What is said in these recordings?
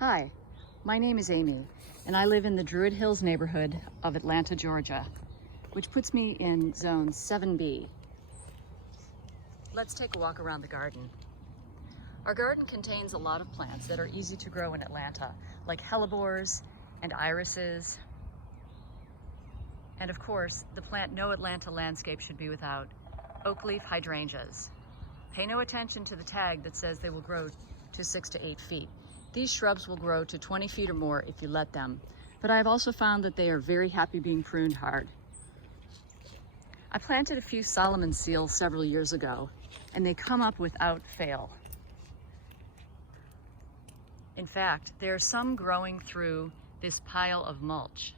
Hi, my name is Amy, and I live in the Druid Hills neighborhood of Atlanta, Georgia, which puts me in zone 7B. Let's take a walk around the garden. Our garden contains a lot of plants that are easy to grow in Atlanta, like hellebores and irises. And of course, the plant no Atlanta landscape should be without: oak leaf hydrangeas. Pay no attention to the tag that says they will grow to 6 to 8 feet. These shrubs will grow to 20 feet or more if you let them, but I've also found that they are very happy being pruned hard. I planted a few Solomon seals several years ago, and they come up without fail. In fact, there are some growing through this pile of mulch.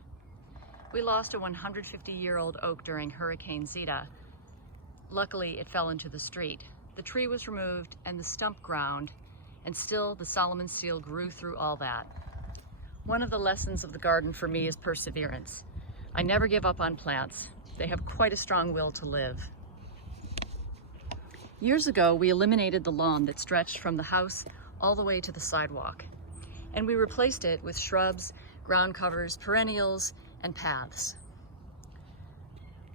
We lost a 150-year-old oak during Hurricane Zeta. Luckily, it fell into the street. The tree was removed and the stump ground, and still the Solomon seal grew through all that. One of the lessons of the garden for me is perseverance. I never give up on plants. They have quite a strong will to live. Years ago, we eliminated the lawn that stretched from the house all the way to the sidewalk, and we replaced it with shrubs, ground covers, perennials, and paths.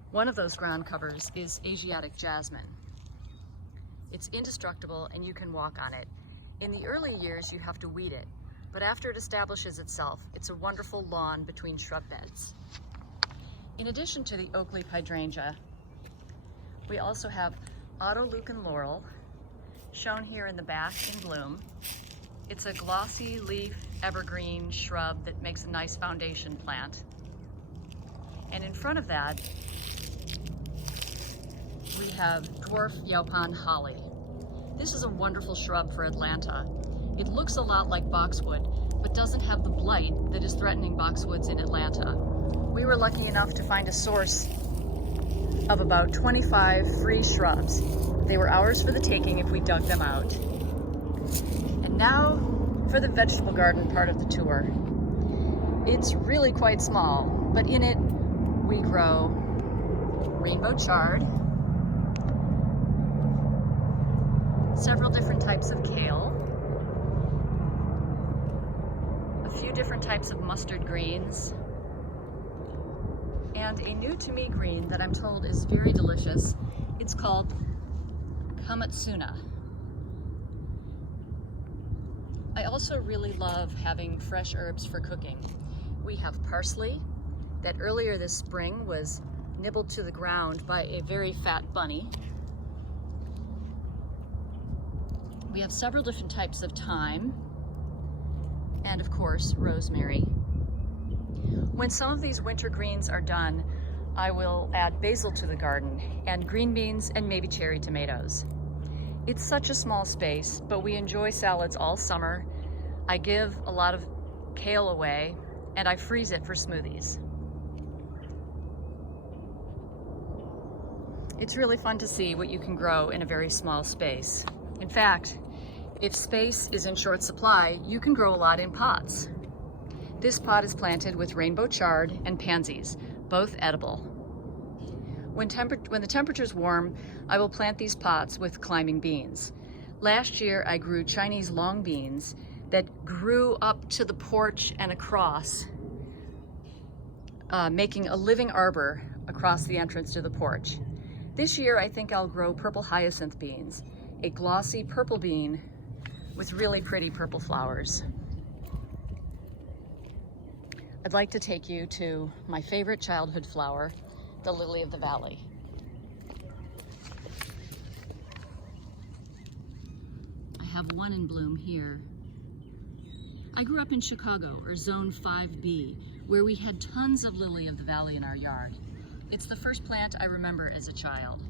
One of those ground covers is Asiatic jasmine. It's indestructible and you can walk on it. In the early years, you have to weed it, but after it establishes itself, it's a wonderful lawn between shrub beds. In addition to the oak leaf hydrangea, we also have autoleucon laurel, shown here in the back in bloom. It's a glossy leaf evergreen shrub that makes a nice foundation plant. And in front of that, we have dwarf Yaupon holly. This is a wonderful shrub for Atlanta. It looks a lot like boxwood, but doesn't have the blight that is threatening boxwoods in Atlanta. We were lucky enough to find a source of about 25 free shrubs. They were ours for the taking if we dug them out. And now for the vegetable garden part of the tour. It's really quite small, but in it we grow rainbow chard, several different types of kale, a few different types of mustard greens, and a new to me green that I'm told is very delicious. It's called kamatsuna. I also really love having fresh herbs for cooking. We have parsley that earlier this spring was nibbled to the ground by a very fat bunny. We have several different types of thyme, and of course, rosemary. When some of these winter greens are done, I will add basil to the garden, and green beans, and maybe cherry tomatoes. It's such a small space, but we enjoy salads all summer. I give a lot of kale away, and I freeze it for smoothies. It's really fun to see what you can grow in a very small space. In fact, if space is in short supply, you can grow a lot in pots. This pot is planted with rainbow chard and pansies, both edible. When the temperature's warm, I will plant these pots with climbing beans. Last year, I grew Chinese long beans that grew up to the porch and across, making a living arbor across the entrance to the porch. This year, I think I'll grow purple hyacinth beans, a glossy purple bean with really pretty purple flowers. I'd like to take you to my favorite childhood flower, the lily of the valley. I have one in bloom here. I grew up in Chicago, or Zone 5B, where we had tons of lily of the valley in our yard. It's the first plant I remember as a child.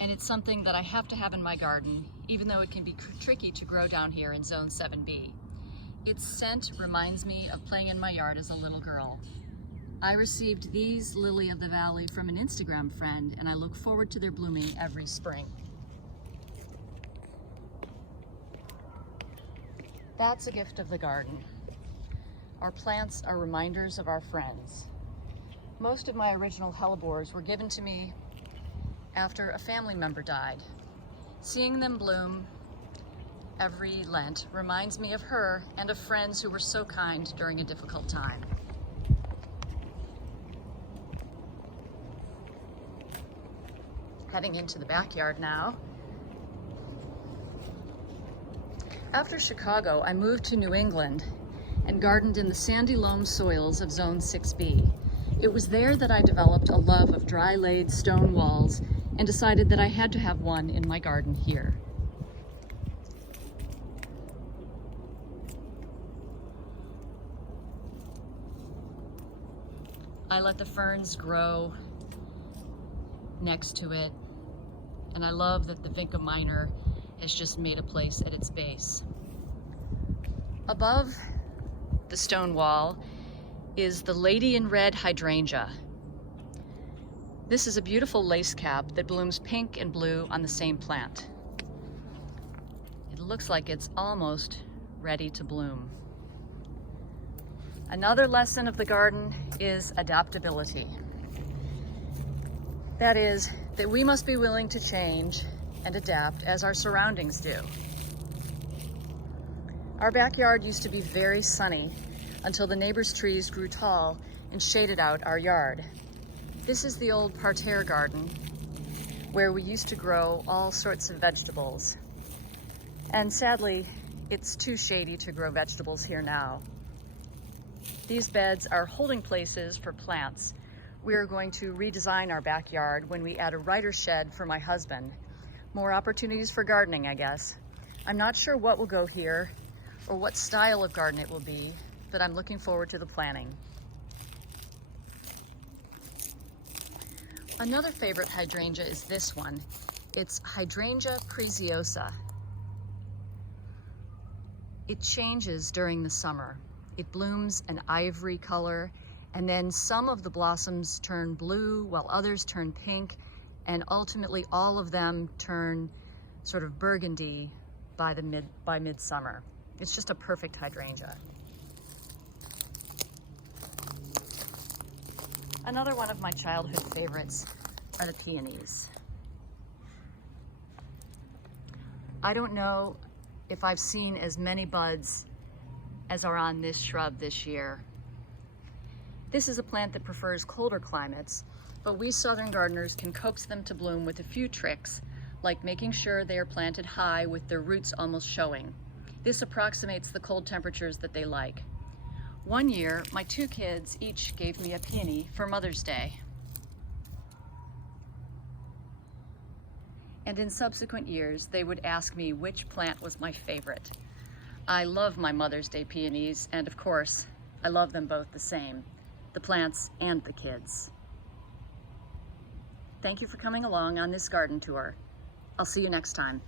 And it's something that I have to have in my garden, even though it can be tricky to grow down here in Zone 7B. Its scent reminds me of playing in my yard as a little girl. I received these lily of the valley from an Instagram friend, and I look forward to their blooming every spring. That's a gift of the garden. Our plants are reminders of our friends. Most of my original hellebores were given to me after a family member died. Seeing them bloom every Lent reminds me of her and of friends who were so kind during a difficult time. Heading into the backyard now. After Chicago, I moved to New England and gardened in the sandy loam soils of Zone 6B. It was there that I developed a love of dry laid stone walls and decided that I had to have one in my garden here. I let the ferns grow next to it, and I love that the Vinca minor has just made a place at its base. Above the stone wall is the Lady in Red hydrangea. This is a beautiful lace cap that blooms pink and blue on the same plant. It looks like it's almost ready to bloom. Another lesson of the garden is adaptability. That is, that we must be willing to change and adapt as our surroundings do. Our backyard used to be very sunny until the neighbors' trees grew tall and shaded out our yard. This is the old parterre garden where we used to grow all sorts of vegetables. And sadly, it's too shady to grow vegetables here now. These beds are holding places for plants. We are going to redesign our backyard when we add a writer's shed for my husband. More opportunities for gardening, I guess. I'm not sure what will go here or what style of garden it will be, but I'm looking forward to the planning. Another favorite hydrangea is this one. It's Hydrangea preciosa. It changes during the summer. It blooms an ivory color, and then some of the blossoms turn blue while others turn pink, and ultimately all of them turn sort of burgundy by midsummer. It's just a perfect hydrangea. Another one of my childhood favorites are the peonies. I don't know if I've seen as many buds as are on this shrub this year. This is a plant that prefers colder climates, but we southern gardeners can coax them to bloom with a few tricks, like making sure they are planted high with their roots almost showing. This approximates the cold temperatures that they like. One year, my 2 kids each gave me a peony for Mother's Day. And in subsequent years, they would ask me which plant was my favorite. I love my Mother's Day peonies, and of course, I love them both the same, the plants and the kids. Thank you for coming along on this garden tour. I'll see you next time.